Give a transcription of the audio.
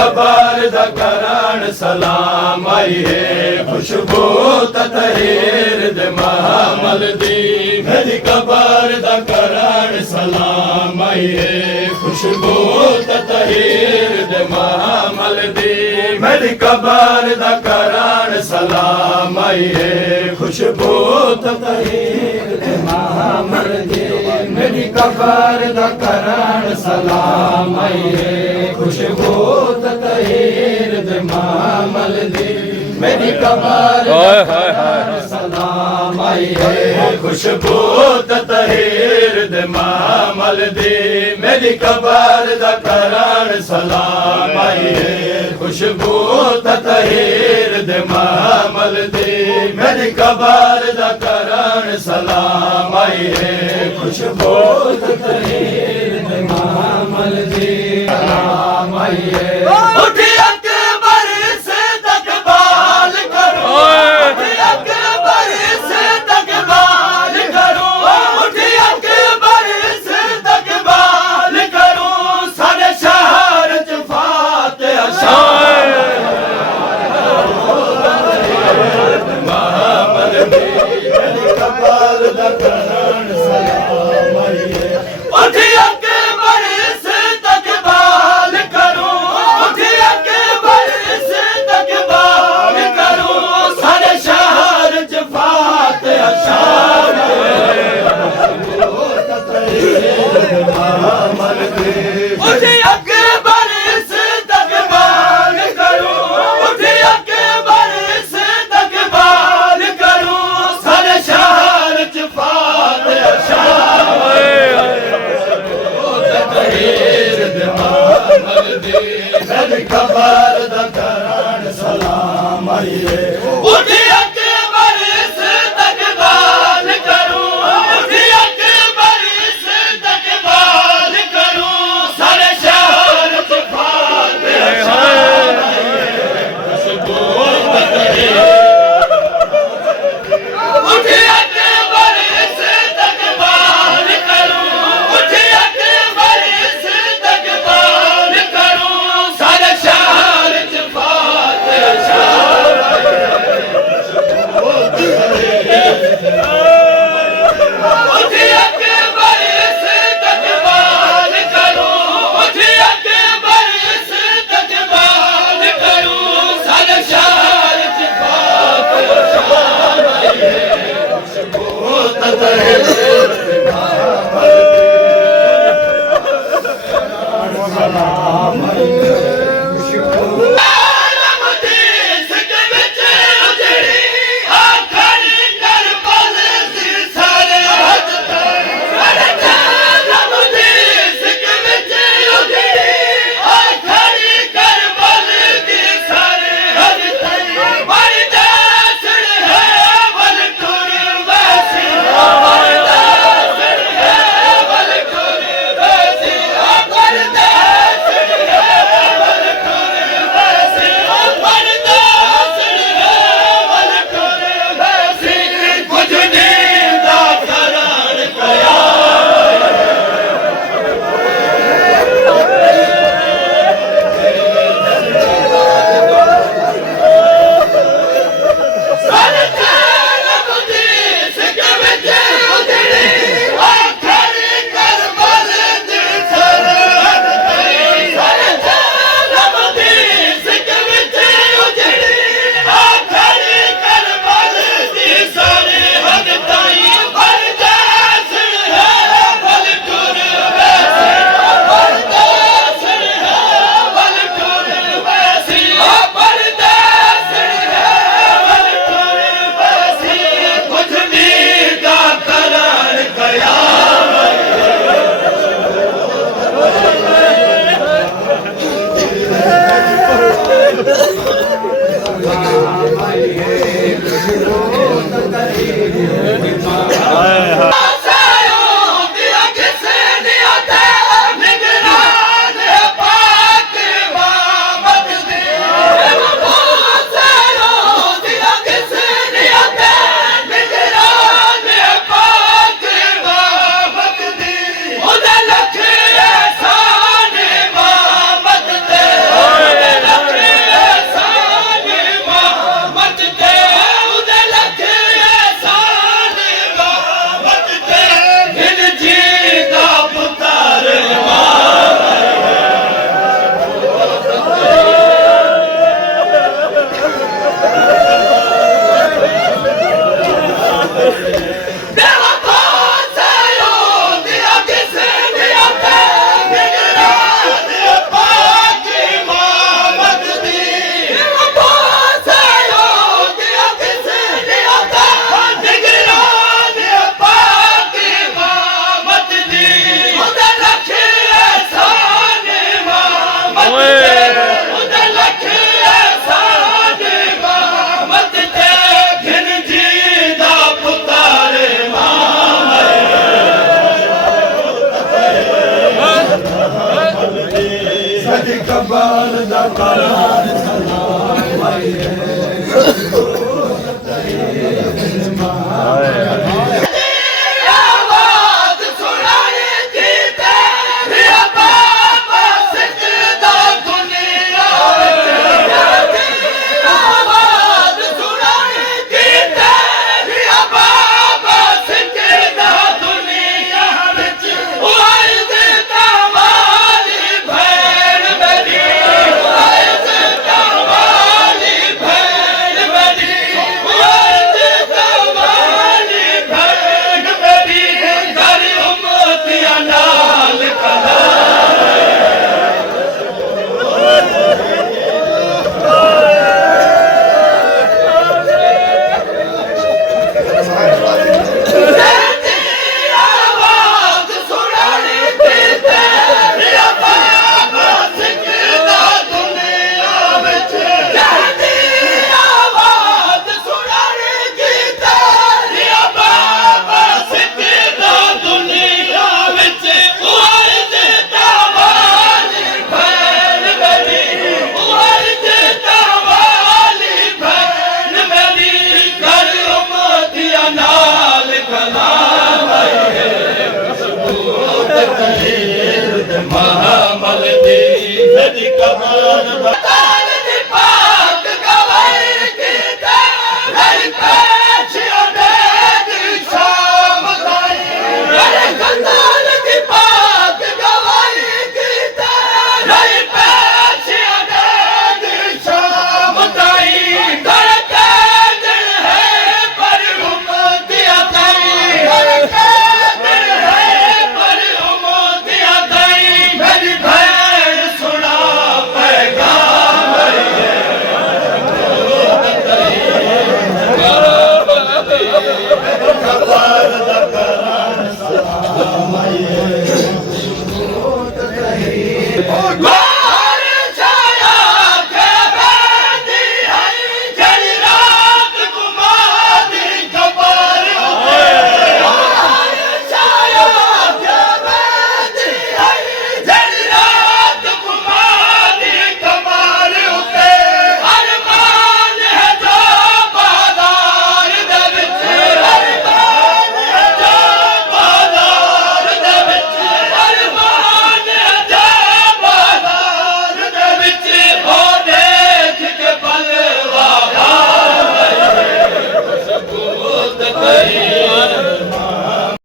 कबार दा करान सलाम आई है खुशबू ततहीर दे महामल दी मेरी कबार दा करान सलाम आई है खुशबू ततहीर दे महामल दी मेरी कबार दा करान सलाम आई है खुशबू ततहीर दे महामल दी मेरी कबार दा करान सलाम आई है खुशबू ततहीर दे महामल दी मेरी कबार दा करान सलाम आई है खुशबू ततहीर दे महामल दी मेरी कबार दा करान सलाम आई है खुशबू ततहीर दे महामल दी मेरी कबार दा करान सलाम आई है खुशबू ततहीर दे महामल दी सलाम आई है उठी अकबर से तकबाल करो उठी अकबर से तकबाल करो उठी अकबर से तकबाल करो सारे शहर च फातिहा महामल दी मेरी कबार दा करान सलाम आई है उठी अकबर से तकबाल करो उठी अकबर से तकबाल करो सारे शहर च फातिहा शान महामल दी उठी अकबर से तकबाल करो उठी अकबर से तकबाल करो सारे शहर च फातिहा शान ततहीर दे महामल दी मेरी कबार दा करान सलाम आई है उठी अकबर से तकबाल करो उठी अकबर से तकबाल करो सारे शहर च फातिहा शान खुशबू ततहीर उठी अकबर से तकबाल करो उठी अकबर से तकबाल करो सारे शहर च फातिहा शान ਆਵਾਜ਼ ਸੁਣਾਏ ਜੀ ਤੇਰੀ ਬਾਬਾ ਸਿੱਖਦਾ ਦੁਨੀਆ ਵਿੱਚ ਆਵਾਜ਼ ਸੁਣਾਏ ਜੀ ਤੇਰੀ ਬਾਬਾ ਸਿੱਖਦਾ ਦੁਨੀਆ ਵਿੱਚ ਵਾਹਿ ਦੇ ਕਮਾਲੀ ਭੈਣ ਮੇਰੀ ਵਾਹਿ ਦੇ ਕਮਾਲੀ ਭੈਣ ਮੇਰੀ ਵਾਹਿ ਦੇ ਕਮਾਲੀ ਭੈਣ ਮੇਰੀ ਕਰ ਉਮਤਿਆਂ ਨਾਲ ਕਲਾ ਆਵਾਜ਼ ਸੁਣਾਈ ਤੇ ਤੇਰੀ ਬਾਬਾ ਸਿੱਖਦਾ ਦੁਨੀਆ ਵਿੱਚ ਜਾਂਦੀ ਆਵਾਜ਼ ਸੁਣਾਈ ਤੇ ਤੇਰੀ ਬਾਬਾ ਸਿੱਖਦਾ ਦੁਨੀਆ ਵਿੱਚ ਵਾਹਿ ਦੇ ਕਮਾਲੀ ਭੈਣ ਮੇਰੀ ਵਾਹਿ ਦੇ ਕਮਾਲੀ ਭੈਣ ਮੇਰੀ ਕਰ ਉਮਤਿਆਂ ਨਾਲ ਕਲਾਮ ਮਹਾਮਲ ਦੀ ਸਦੀ ਕਮਾਨ ਬਤਾਲ ਦੀ ਪਾਕ ਗਵਾਈ ਕੀਤੇ ਨਹੀਂ ਪੈਛਿਆ ਦੇ ਸ਼ਾਮ ਤਾਈ ਮੇਰੇ ਕੰਦਾਲ ਦੀ ਪਾਕ ਗਵਾਈ ਕੀਤੇ ਨਹੀਂ ਪੈਛਿਆ ਦੇ ਸ਼ਾਮ ਤਾਈ ਧੜਕੇ ਦਿਲ ਹੈ ਪਰ ਉਮਤਿਆਂ ਤਾਈ ਧੜਕੇ ਦਿਲ ਹੈ ਪਰ ਉਮਤਿਆਂ ਤਾਈ ਮੇਰੀ ਭੈਣ ਸੁਣਾ ਪੈਗਾਮ ਗੋ